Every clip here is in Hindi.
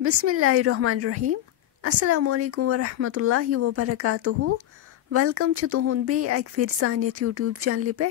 बिस्मिल्लाहिर्रहमानिर्रहीम अस्सलामु अलैकुम वरहमतुल्लाहि वबरकातुहु वेलकम छ तुहुन बे एक फिर सान यथ यूट्यूब चैनल पे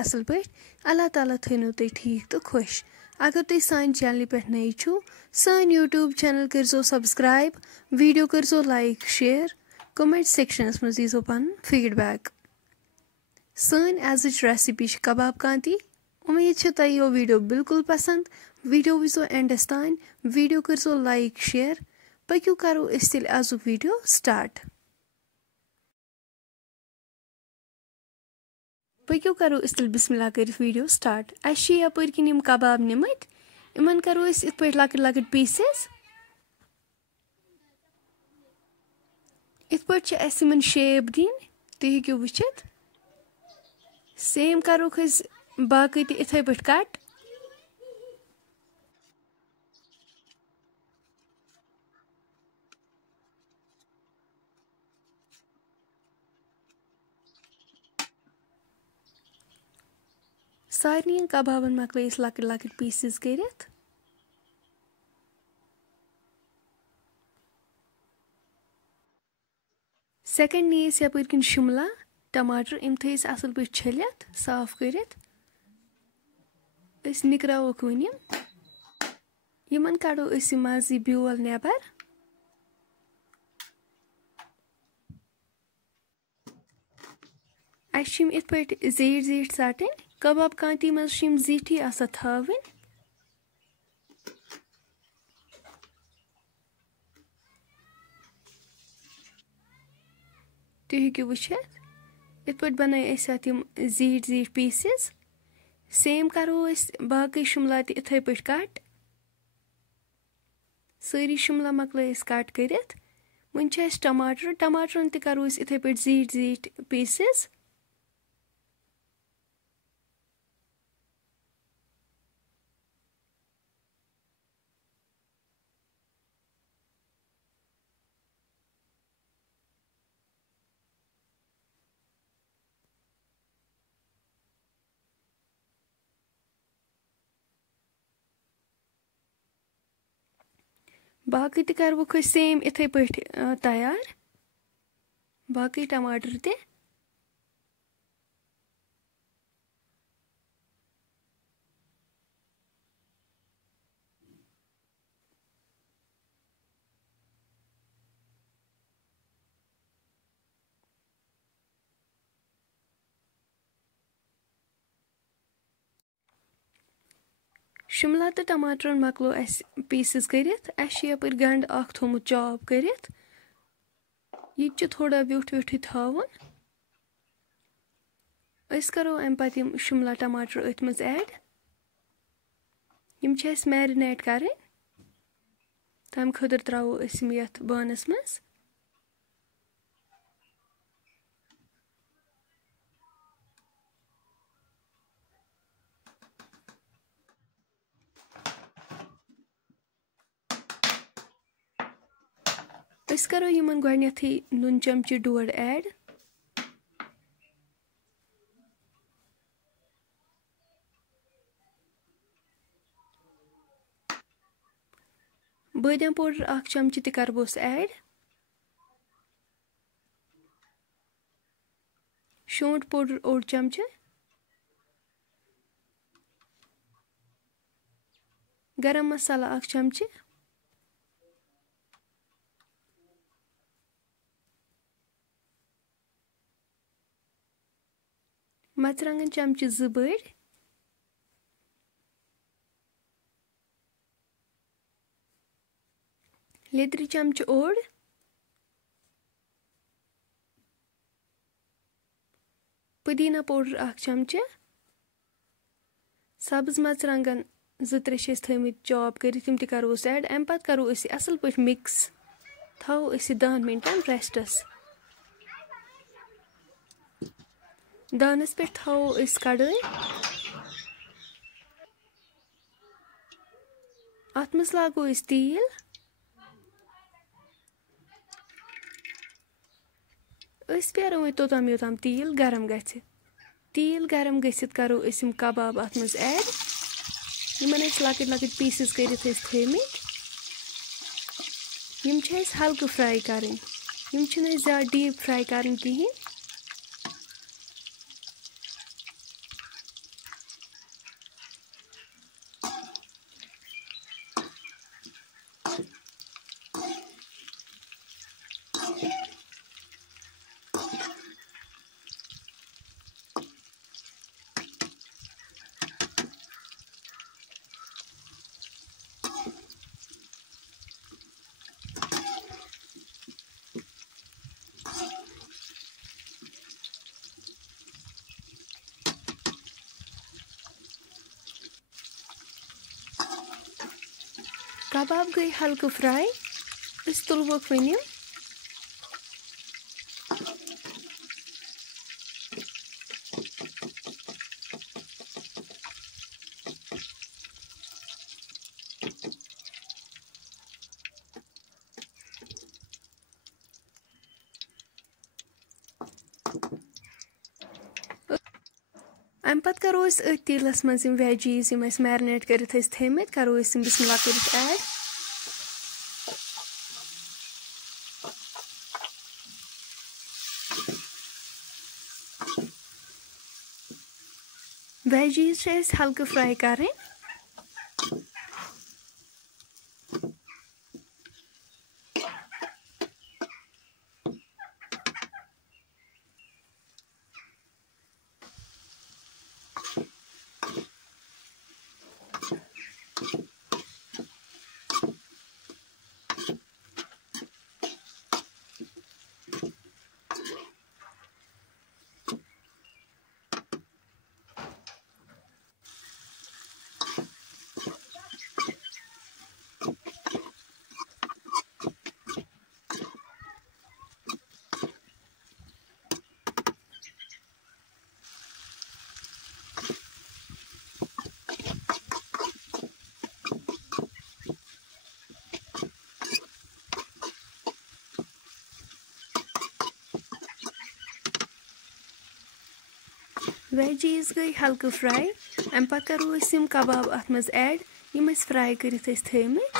असल पे अल्लाह ताला थैनो तुम ठीक तो खुश अगर तुम सान चैनल पे नई छो सान यूट्यूब चैनल करजो सब्सक्राइब वीडियो करजो लाइक शेयर कमेंट सेक्शनस मज दीजो पन फीडबैक सान एज रेसिपी कबाब कांति उम्मीद छ तुम यो वीडियो बिल्कुल पसंद वीडियो वुचो एंडस तान वीडियो करजो लाइक शेयर पक्यू करो अस तेल आजुक वीडियो स्टार्ट पक्यू करो अस तेल बिस्मिल्लाह कर वीडियो स्टार्ट अस यपर किन यम कबाब निमत इमन करो अस इत पे लकट लकट पीसेस इत पे छ अस इमन शेप दिन तुम हेक्यू वुचित सेम करो अस बाकी ते इथे पे कट सारे कबाबन मकल लकट लकट पीसेस कर सेकंड नी यपर किन शिमला टमाटर इम थ असल पे छलित साफ कर निकरावोक वन यमन कड़ो मज ब्योल नेबर अम इत पे जीट जीट सटन कबाब कांति मज जीठी थवन तुम हेक्यू वुचित इत पे बन जीट जीट पीसेस सेम करो बाकी शिमला इथे पे कट सारी शिमला मकल कट कर वन टमाटर टमाटरन करो इथे पे जीट जीट पीसेस बाकी करवुक सेम इथे पे तैयार बाकी टमाटर ते शिमला तो टमाटर मकलो अस पीसेस कर यपर गंड थोमुत चॉप कर यह थोड़ा व्युठ व्युठ थवन करो अम पत शिमला टमाटर अथ मज ऐड यम मैरिनेट कर तम खतर त्रो ये बानस मज करो यमन गोडनेथी नुन चमच डोड ऐड बादाम पाउडर 1 चमच त करबोस ऐड शोंठ पाउडर 1 चमच गरम मसाला 1 चमच मरचंगन चमच 2 बड़ लेदर चमच 1 पुदीना पाउडर 1 चमच सब्ज मरचंगन 2-3 थमित चॉप कर तम करोस ऐड अम पत करो असल पे मिक्स थो 10 मिनटन रेस्टस दानस पे थो कड़ाई अत मज लागो तेल पेरो वो तोताम योताम तेल गरम गरम गसित करो कबाब अत मज ऐड यमन लकट लकट पीसेस करित थमित यम हल्क फ्राई करें यम ज्यादा डीप फ्राई करें कहें। कबाब गई हल्क फ्राई तुलवक वन। अम पत करो तेलस मज वेजीज मैरिनेट कर थमित करो बिस्मिल्लाह कर ऐड। वेजीज हल्क फ्राई करें। वेजीज गई हल्क फ्राई अम पत करो कबाब अत मज ऐड यम फ्राई कर थमित।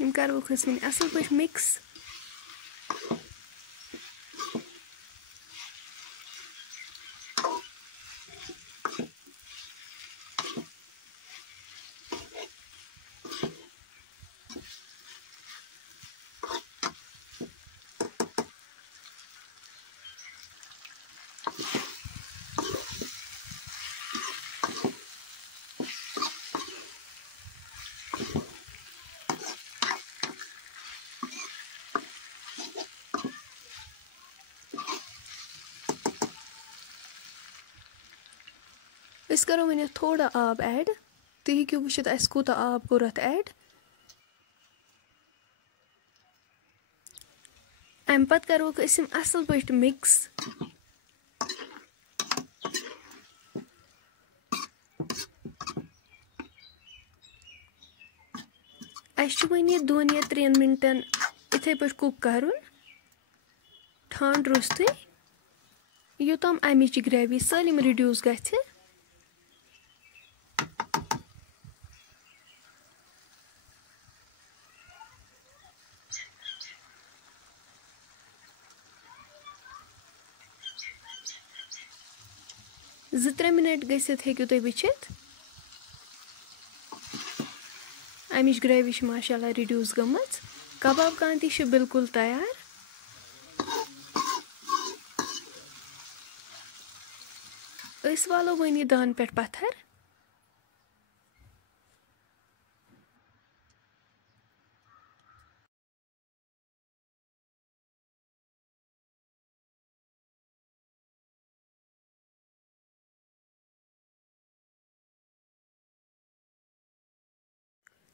यम करो वन असल पे मिक्स। करो वन थोड़ा आब ऐड तुम हेकू वुचित अस कूता आब कोर अत ऐड। अम पत करो असल पे मिक्स। अस वन 2 या 3 मिनटन इथे पे कुक कर ठंड रोस्त योतम अमिच ग्रेवी सालिम रिड्यूस गि। ज 3 मिनट गसित हेकू तुम वुचित अमिच ग्रेवी माशाल्लाह रिड्यूस गमच। कबाब कांति बिल्कुल तैयार। वालो वन दान पे पत्थर।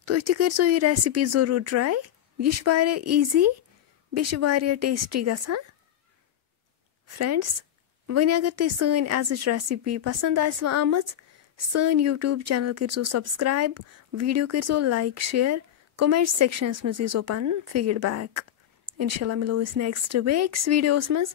तुम तरो यह रेसिपी जरूर ट्राई यह ईजी बे टेस्टी गसान। फ्रेंड्स वन अगर तुम सन आजिच रेसिपी पसंद आम सन यूट्यूब चैनल करो सब्सक्राइब वीडियो करो लाइक शेयर कमेंट सेक्शनस मज दीजो पन फीडबैक। इंशाल्लाह मिलो नेक्स्ट बेक्स वीडियोस मज।